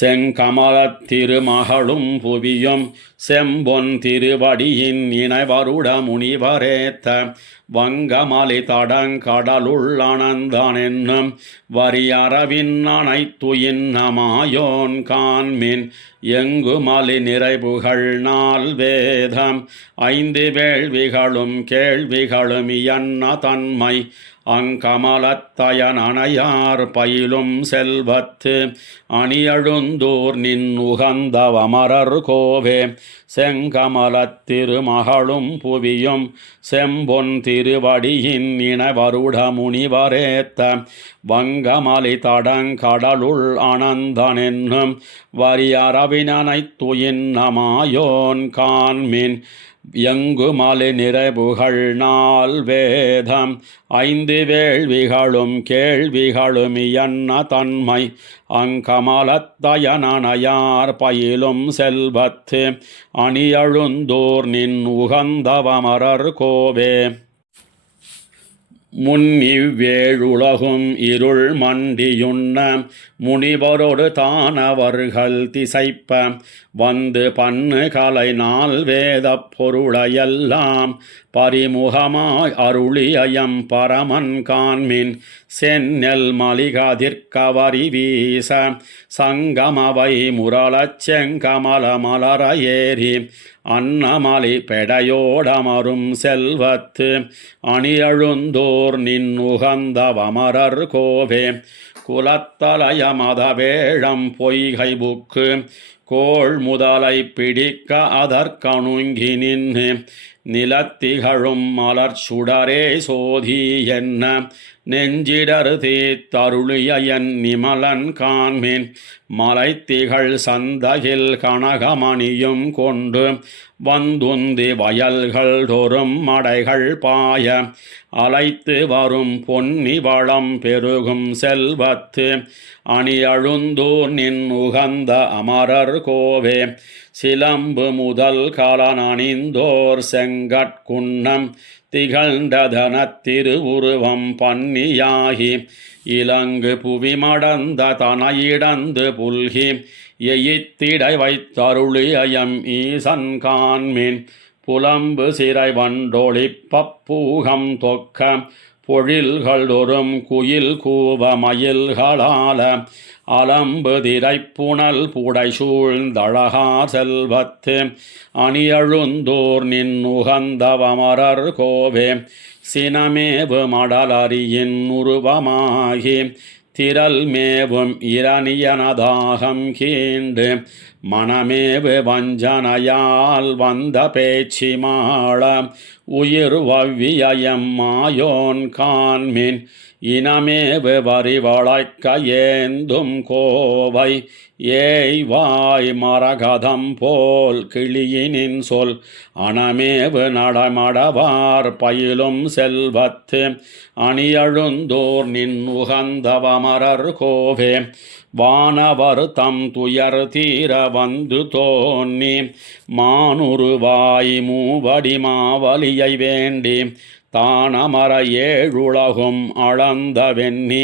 செங்கமலத் திருமகளும் புவியும் செம்பொன் திருவடியின் இணைவருட முனிவரேத்த வங்கமலி தடங்கடலுள் அனந்தான் என்னும் வரியறவின் அனைத்துயின்னமாயோன் காண்மின் எங்குமலி நிறைபுகள் நால் வேதம் ஐந்து வேள்விகளும் கேள்விகளும் இயன்ன தன்மை அங்கமலத்தயன் அணையார் பயிலும் செல்வத்து அணியழுந்தூர் நின் உகந்தவமரர் கோவே. செங்கமலத் திருமகளும் புவியும் செம்பொன் திருவடியின் இனவருட முனிவரேத்த வங்கமலி தடங்கடலுள் அனந்தன் என்னும் வரியறவினனைத்துயின்னமாயோன் காண்மின் எங்குமலி நிறைபுகள் நால் வேதம் ஐந்து வேள்விகளும் கேள்விகளும் இயன்ன தன்மை அங்கமலத்தயனனையார் பயிலும் செல்வத்து அணியழுந்தோர் நின் உகந்தவமரர் கோவே. முன்னிவ்வேழுலகும் இருள் மண்டியுண்ண முனிவரொடு தானவர்கள் திசைப்ப வந்து பன்னு கலை நாள் வேதப் பொருளையெல்லாம் பரிமுகமாய் அருளியம் பரமன் காண்மின் செந்நெல் மலிகதிர்கவரி வீச சங்கமவை முரளச் செங்கமல மலர ஏறி அன்னமலி பெடையோடமரும் செல்வத்து அணியழுந்தோர் நின் உகந்தவமரர் கோவே. குலத்தலய மதவேழம் பொய்கை புக்கு கோள் முதலை பிடிக்க அதற்கணுங்கி நின்று நிலத்திகழும் மலர் சுடரே சோதி என்ன நெஞ்சிடரு தீத்தருளியன் நிமலன் காண்மின் மலைத்திகள் சந்தகில் கனகமணியும் கொண்டு வந்துந்தி வயல்கள் தோறும் மடைகள் பாய அலைத்து வரும் பொன்னி வளம் பெருகும் செல்வத்து அணியழுந்தூர் நின் உகந்த அமரர் கோவே. சிலம்பு முதல் கலனணிந்தோர் செங்கட்குன்னம் திகழ்ந்ததனத் திருவுருவம் பன்னியாகி இலங்கு புவி மடந்த தனையிடந்து புல்கி எயித்திடை வைத்தருளியம் ஈசன் காண்மின் புலம்பு சிறை வண்டொளிப்பூகம் தொக்க பொழில்கள் தொறும் குயில் கூவ மயில்களால அலம்பு திரைப்புணல் புடை சூழ்ந்தழகார் செல்வத்து அணியழுந்தோர் நின் உகந்தவமரர் கோவே சினமேவு மடலரியின் உருவமாகி திரள் மேவும் இரணியனதாகம் கீண்டு மனமேவு வஞ்சனையால் வந்த பேச்சி மாள உயிர் வவ்வியம் மாயோன் காண்மின் இனமேவு வரிவளைக்க ஏந்தும் கோவை ஏய்வாய் மரகதம் போல் கிளியினின் சொல் அணமேவு நடமடவார் பயிலும் செல்வத்து அணியழுந்தோர் நின் உகந்தவமரர் கோவே வானவர் தம் துயர் தீர வந்து தோன்னி மானுருவாய் மூவடி மாவலியை வேண்டி தானமர ஏழுலகும் அளந்த வெண்ணி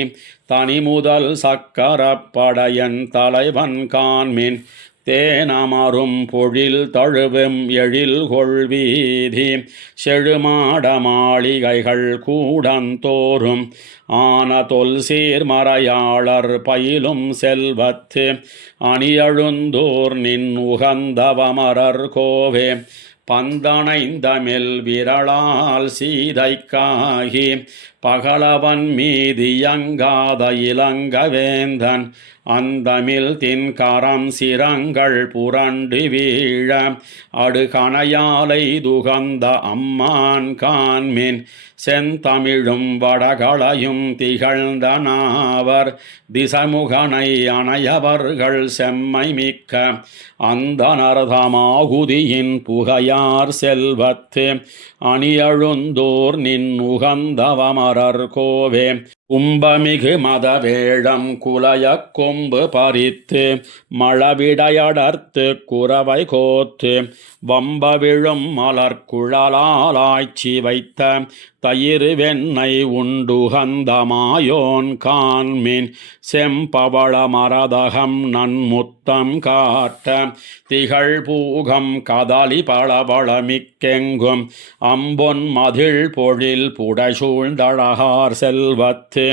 தனிமுதல் சக்கரப்படையன் தலைவன் காண்மின் தேனமரும் பொழில் தழுவும் எழில் கொள்வீதி செழுமாட மாளிகைகள் கூடந்தோறும் ஆன தொல் சீர்மறையாளர் பயிலும் செல்வத்து அணியழுந்தோர் நின் உகந்தவமரர் கோவே பந்தனைந்தமில் விரலால் சீதைக்காகி பகலவன் மீதியங்காத இளங்கவேந்தன் அந்தமில் தின்கரம் சிரங்கள் புரண்டு வீழ அடுகணையாலை துகந்த அம்மான் காண்மின் செந்தமிழும் வடகளையும் திகழ்ந்த நாவர் திசமுகனை அணையவர்கள் செம்மை மிக்க அந்த நரதமாகுதியின் புகையார் செல்வத்து அணியழுந்தோர் நின் உகந்தவமரர் கோவே கும்பமிகு மதவேழம் குலைய கொம்பு பறித்து மழவிடையடர்த்து குரவை கோத்து வம்ப விழும் மலர்குழலாலாய்ச்சி வைத்த தயிர் வெண்ணை உண்டுகந்த மாயோன் காண்மின் செம்பவள மரதகம் நன்முத்தம் காட்ட திகழ் பூகம் கதலி பளபளமிக்கெங்கும் அம்பொன் மதில் பொழில் புடைசூழ்ந்தழகார் செல்வத்து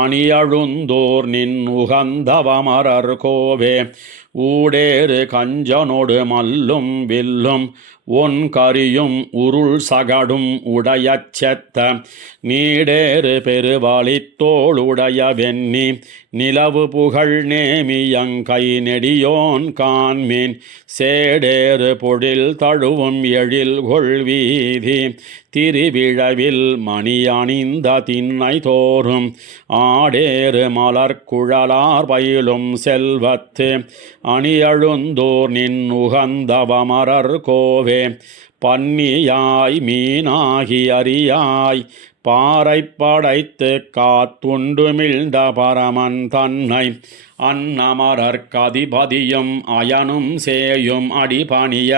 அணியழுந்தோர் நின் உகந்தவமரர் கோவே ஊடேறு கஞ்சனொடு மல்லும் வில்லும் ஒன் கரியும் உருள் சகடும் உடையச் செத்த நீடேறு பெருவலித்தோளுடைய வெண்ணி நிலவு புகழ் நேமியங்கை நெடியோன் காண்மின் சேடேறு பொழில் தழுவும் எழில் கொள்வீதி திருவிழவில் மணி அணிந்த திண்ணை தோறும் ஆடேறு மலர்குழலார் பயிலும் செல்வத்து அணியழுந்தோர் நின் உகந்தவமரர் கோவே பன்னியாய் மீனாகி அரியாய் பாறை படைத்து காத்துண்டுமிழ்ந்த பரமன் தன்னை அன்னமரற்கதிபதியும் அயனும் சேயும் அடிபணிய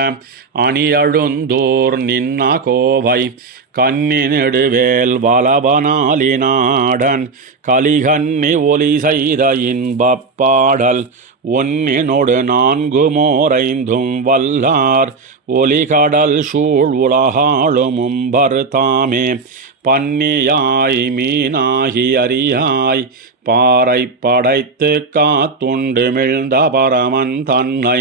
அணியழுந்தோர் நின்ன கோவை கன்னி நெடுவேல் வலவனாலினாடன் கலிகன்னி ஒலி செய்த இன்பப் பாடல் ஒன்னினொடு நான்கு மோரைந்தும் வல்லார் ஒலிகடல் சூழ் உலகாளும் உம்பர் தாமே பன்னியாய் மீனாகி அரியாய் பாறை படைத்து காத்துண்டு மிழ்ந்த பரமன் தன்னை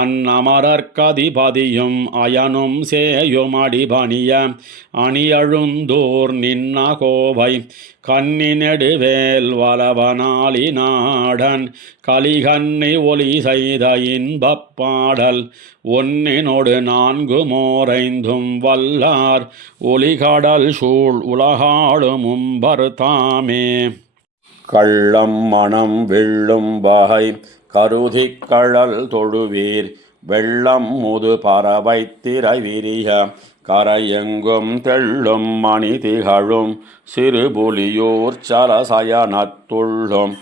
அன்னமரற்கதிபதியும் அயனும் சேயும் அடிபணிய அணியழுந்தோர் நின்ன கோவை கன்னி நெடுவேல் வலவனாலி நாடன் கலிகன்னி ஒலி செய்த இன்பப் பாடல் ஒன்னினொடு நான்கு மோரைந்தும் வல்லார் ஒலிகடல் சூழ் உலகாளும் உம்பர் தாமே கள்ளம் மனம் வெள்ளும் வகை கருதிக் கழல் தொழுவீர் வெள்ளம் முது பறவை திரைவிரிய கரையெங்கும் தெள்ளும் மணி திகழும் சிறுபுலியூர் சரசயனத்துள்ளும்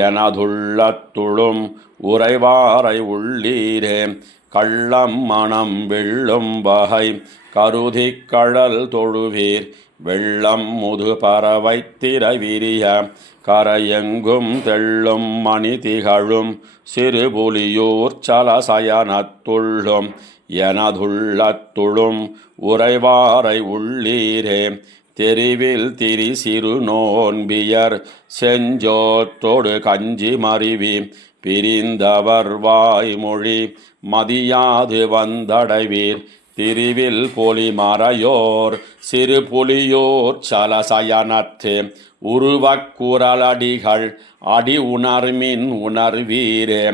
எனதுள்ளத்துளும் உறைவாரை உள்ளீரே கள்ளம் மனம் வெள்ளும் வகை கருதிக் கழல் தொழுவீர் வெள்ளம் முது பறவை திரவிரிய கரையெங்கும் தெள்ளும் மணி திகழும் சிறுபுலியூர் சலசயனத்துள்ளும் எனதுள்ளத்துளும் உறைவாரை உள்ளீரே தெரிவில் திரி சிறு நோன்பியர் செஞ்சோத்தொடு கஞ்சி மறிவி பிரிந்தவர் வாய்மொழி மதியாது வந்தடைவீர் திரிவில் பொலிமறையோர் சிறு புலியோர் சலசயனத்து உருவக்குரலடிகள் அடி உணர்மின் உணர்வீரே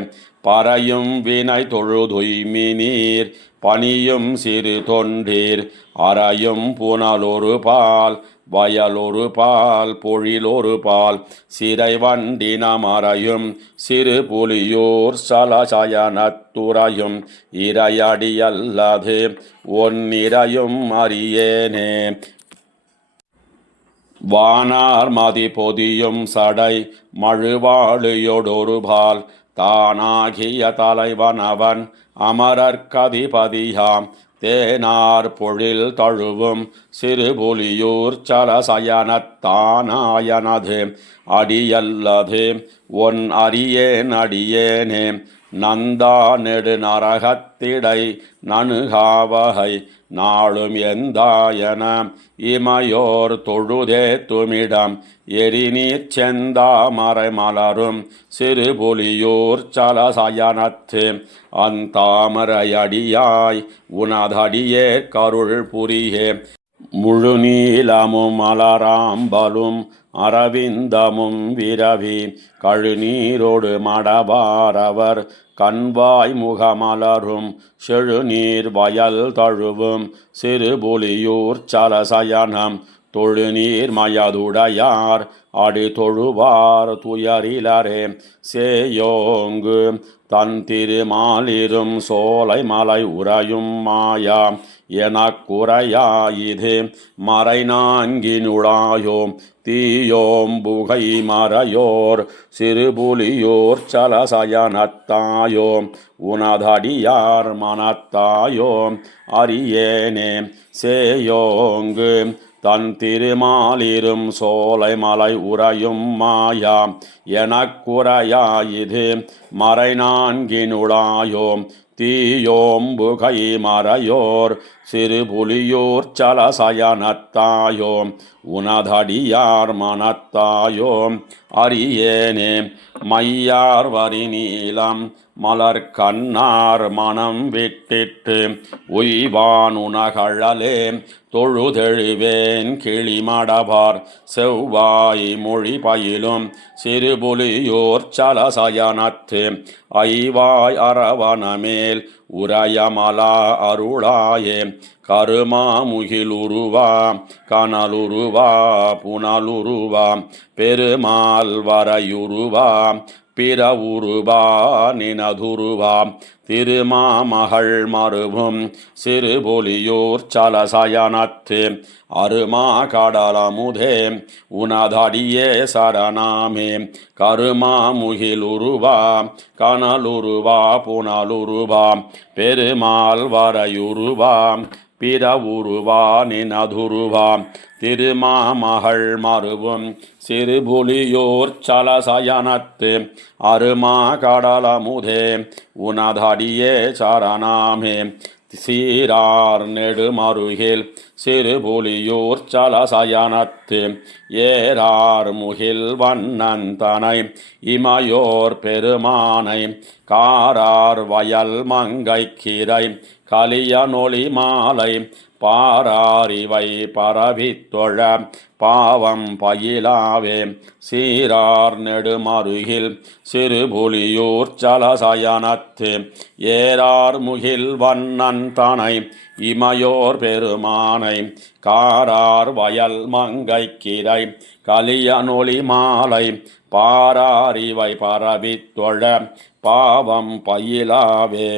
பறையும் வினை தொழுதுய்மினீர் பணியும் சிறு தொண்டீர் அறையும் புனலொரு பால் வயலொரு பால் பொழிலொரு பால் சிறை வண்டினமறையும் சிறு புலியோர் சலசயனத்துறையும் இறையடியல்லது ஒன்னிறையும் அறியேனே வானார் மதி பொதியும் சடை மழுவாளியொடொரு பால் தானாகிய தலைவனவன் அமரர்கதிபதியாம் தேனார் பொழில் தழுவும் சிறுபுலியூர் சலசயனத்தானாயனது அடியல்லது ஒன் அறியேன் அடியேனே நந்தா நெடு நரகத்திடை நணுகாவகை நாளும் எந்தாயன இமையோர் தொழுதே துமிடம் எரிநீர் செந்தாமரை மலரும் சிறுபுலியூர் சலசயனத்து அந்தாமரையடியாய் உனதடியே கருள் புரியே முழுநீலமும் மலராம்பலும் அரவிந்தமும் விரவி கழுநீரோடு மடவாரவர் கண்வாய் முகமலரும் செழுநீர் வயல் தழுவும் சிறுபுலியூர் சலசயனம் தொழுநீர் மயதுடையார் அடி தொழுவார் துயரிலரே சேயோங்கு தன் திருமாலிரும் சோலை மலை உறையும் மாயா எனக்குறையாயிது மறை நான்கினுளாயோம் தீயோம் புகை மறையோர் சிறுபுலியோர் சலசயனத்தாயோம் உனதடியார் மனத்தாயோம் அறியேனே சேயோங்கு தன் திருமாலிரும் சோலை மலை உறையும் மாயா எனக்குறையாயிது மறை நான்கினுளாயோம் தீயோம் புகை மறையோர் சிறுபுலியோர் சலசயனத்தாயோம் உனதடியார் மனத்தாயோம் அறியேனே மையார் வரி நீலம் மலர் கண்ணார் மனம் விட்டிட்டு உய்வான் உனகழலே தொழுதெழுவேன் கிளிமடபார் செவ்வாய் மொழி பயிலும் சிறுபுலியோர் சலசயனத்து ஐவாய் அரவணமேல் உரையமலா அருளாயே கருமாமுகிலுருவா கனலுருவா புனலுருவா பெருமாள் வரையுருவா பிறவுருவா நினதுருவா திருமாமகள் மருவும் சிறுபொலியோர் சலசயனத்து அருமா கடலமுதே உனதடியே சரணாமே கருமாமுகிலுருவா கனலுருவா புனலுருவா பெருமாள் வரையுருவா பிறவுருவா நினதுருவா திருமாமகள் மருவும் சிறுபுலியோர் சலசயனத்து அருமா கடலமுதே உனதடியே சரணாமே சீரார் நெடுமருகில் சிறுபுலியூர் சலசயனத்து ஏறார் முகில் வண்ணந்தனை இமையோர் பெருமானை காரார் வயல் மங்கை கீரை கலியனொளி மாலை பாராரிவை பரவித்தொழ பாவம் பயிலாவே சீரார் நெடுமருகில் சிறுபுலியூர் சலசயனத்து ஏறார் முகில் வண்ணன் தனை இமையோர் பெருமானை காரார் வயல் மங்கை கிரை கலியனொளி மாலை பாராரிவை பரவித்தொழ பாவம் பயிலாவே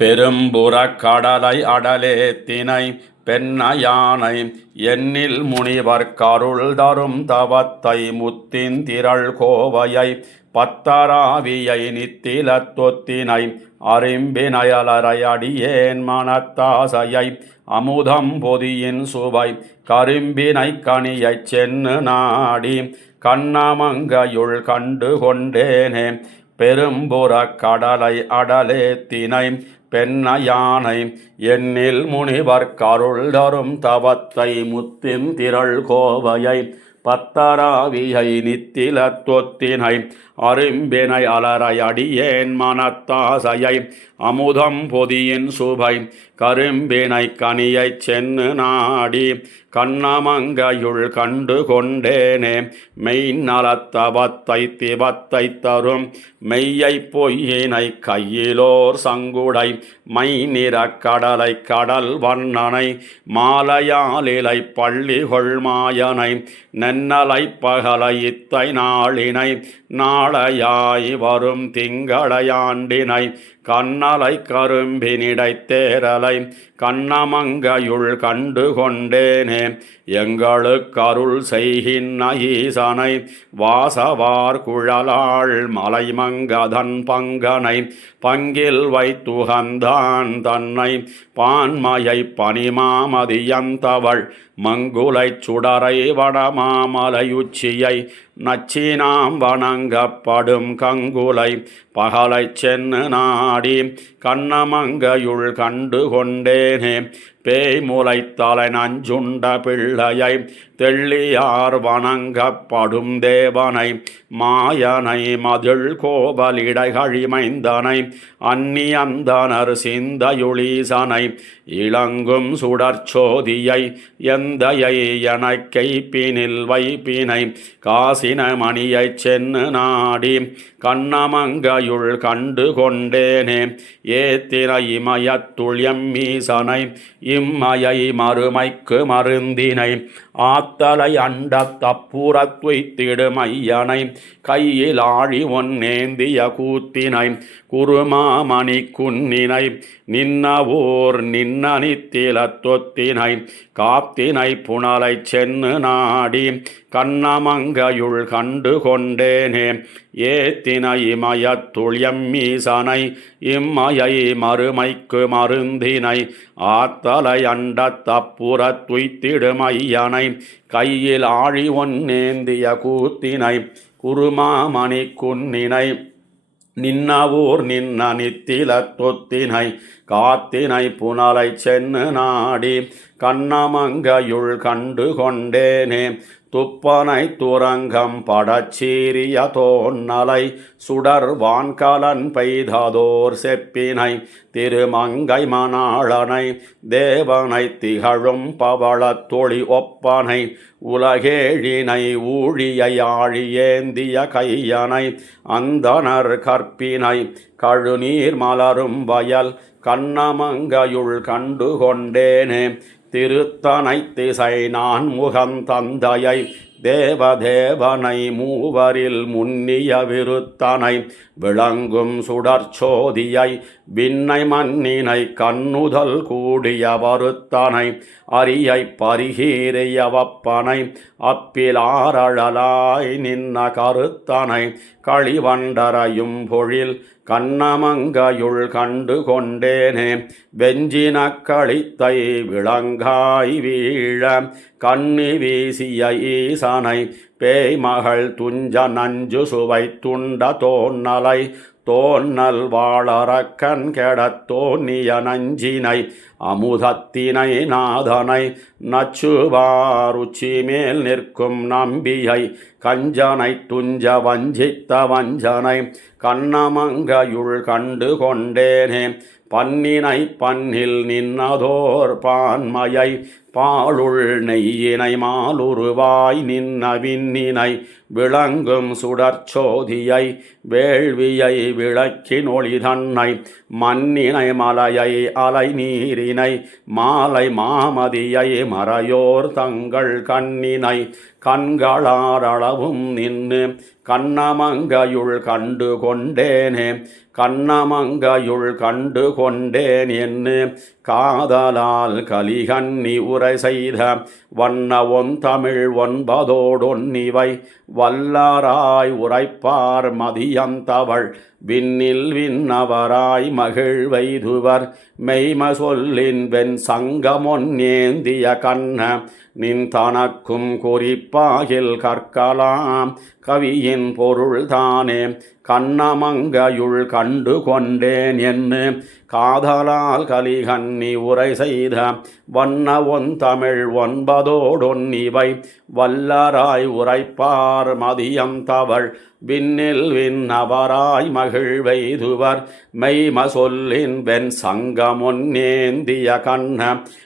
பெரும்புறக் கடலை அடலே தினை பெண்ணயானை எண்ணில் முனிவர் கருள் தரும் தவத்தை முத்தின் திரள் கோவையை பத்தராவியை நித்தில தொத்தினை அரும்பினயலரை அடியேன் மனத்தாசையை அமுதம் பொதியின் சுவை கரும்பினை கனியைச் சென்னு நாடி கண்ணமங்கையுள் கண்டு கொண்டேனே பெரும்புற கடலை அடலேத்தினை பெண்ணயானை எண்ணில் முனிவர் கருள் தரும் தவத்தை முத்தின் திரள் கோவையை பத்தராவியை நித்தில தொத்தினை அரும்பினை அலரை அடியேன் மனத்தாசையை அமுதம் பொதியின் சுவை கரும்பினை கனியைச் சென்னு நாடி கண்ணமங்கையுள் கண்டு கொண்டேனே மெய்நலத்தவத்தை திவத்தை தரும் மெய்யை பொய்யினை கையிலோர் சங்குடை மை நிற கடலை கடல் வண்ணனை மாலையாலிலை பள்ளிகொள் மாயனை நென்னலை பகலை இத்தை நாளினை நாளையாய் வரும் திங்களையாண்டினை கண்ணலை கரும்பினிடை தேரலை கண்ணமங்கையுள் கண்டு கொண்டேனே எங்களுக்கு அருள் செய்கின்ற ஈசனை வாசவார் குழலாள் மலைமங்கதன் பங்கனை பங்கில் வைத்துகந்தான் தன்னை பான்மையை பனிமாமதியந்தவள் மங்குலைச் சுடரை வடமாமலையுச்சியை நச்சினாம் வணங்கப்படும் கங்குலை பகலைச் சென்னு நாடி கண்ணமங்கையுள் கண்டு கொண்டேனே பேய்முலை தலை நஞ்சுண்ட பிள்ளையை தெள்ளியார் வணங்கப்படும் தேவனை மாயனை மதிள் கோபலிடை கழிமைந்தனை அந்நியந்தனர் சிந்தையுளீசனை இளங்கும் சுடற்சோதியை எந்தையை எனக்கைப்பினில் வைப்பினை காசின மணியைச் சென்னு நாடி கண்ணமங்கையுள் கண்டு கொண்டேனே ஏத்தின இமயத்துள் எம்மீசனை இம்மையை மறுமைக்கு மருந்தினை ஆத்தலை அண்ட தப்புறத்துய்த்திடுமையனை கையில் ஆழி ஒன்னேந்திய கூத்தினை குருமாமணி குன்னினை நின்னவோர் நின்னனித்தில தொத்தினை காத்தினை புனலை சென்னு நாடி கண்ணமங்கையுள் கண்டு கொண்டேனே ஏத்தின இமயத்துள் எம்மீசனை இம்மையை மறுமைக்கு மருந்தினை ஆத்தலை அண்ட தப்புறத்துய்த்திடுமையனை கையில் ஆழி ஒன்னேந்திய கூத்தினை குருமாமணி குன்னினை நின்னவூர் நின்ன நித்தில தொத்தினை காத்தினை புனலை சென்னு நாடி கண்ணமங்கையுள் கண்டு கொண்டேனே துப்பனை துரங்கம் படச்சீரிய தோன்னலை சுடர் வான்கலன் பெய்ததோர் செப்பினை திருமங்கை மணாளனை தேவனை திகழும் பவளத் தொழி ஒப்பனை உலகேழினை ஊழியை ஆழியேந்திய கையனை அந்தனர் கற்பினை கழுநீர் மலரும் வயல் கண்ணமங்கையுள் கண்டு கொண்டேனே திருத்தனை திசை நான் முகம் தந்தையை தேவதேவனை மூவரில் முன்னிய விருத்தனை விளங்கும் சுடற்சோதியை விண்ணை மண்ணினை கண்ணுதல் கூடிய வருத்தனை அரியை பரிகீரிய வப்பனை அப்பிலாரழலாய் நின்ன கருத்தனை களிவண்டரையும் பொழில் கண்ணமங்கையுள் கண்டு கொண்டேனே வெஞ்சின களித்தை விளங்காய் வீழ கண்ணி வீசிய ஈசனை பேய்மகள் துஞ்ச நஞ்சு சுவை துண்ட தோன்னலை தோன்னல் வாழறக்கண் கெடத் தோன்னிய நஞ்சினை அமுதத்தினை நாதனை நச்சுவாருச்சி மேல் நிற்கும் நம்பியை கஞ்சனை துஞ்ச வஞ்சித்த வஞ்சனை கண்ணமங்கையுள் கண்டு கொண்டேனே பன்னினை பன்னில் நின்னதோர் பான்மையை பாழுள் நெய்யினை மாலுருவாய் நின்ன விண்ணினை விளங்கும் சுடற்சோதியை வேள்வியை விளக்கினொளி தன்னை மண்ணினை மலையை அலை நீரினை மாலை மாமதியை மறையோர் தங்கள் கண்ணினை கண்களாரளவும் நின்று கண்ணமங்கையுள் கண்டு கொண்டேனே கண்ணமங்கையுள் கண்டு கொண்டேன் என்று காதலால் கலிகன்னி உரை செய்த வண்ண ஒந்தமிழ் ஒன்பதோடொன்னிவை வல்லாராய் உரைப்பார் மதியந்தவள் விண்ணில் விண்ணவராய் மகிழ்வெய்துவர் மெய்ம சொல்லின் வெண் சங்கமொன்னேந்திய கண்ண நின் தனக்கும் குறிப்பாகில் கற்கலாம் கவியின் பொருள்தானே கண்ணமங்கையுள் கண்டு கொண்டேன் என்று காதலால் கலிகன்னி உரை செய்த வண்ண ஒந்தமிழ் ஒன்பதோடொன்னிவை வல்லராய் உரைப்பார் மதியந்தவள் விண்ணில் விண்ணவராய் மகிழ்வெய்துவர் மெய்ம சொல்லின் வெண் சங்கமொன்னேந்திய கண்ண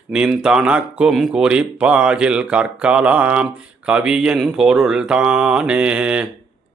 நின் தனக்கும் குறிப்பாகில் கற்கலாம் கவியின் பொருள்தானே.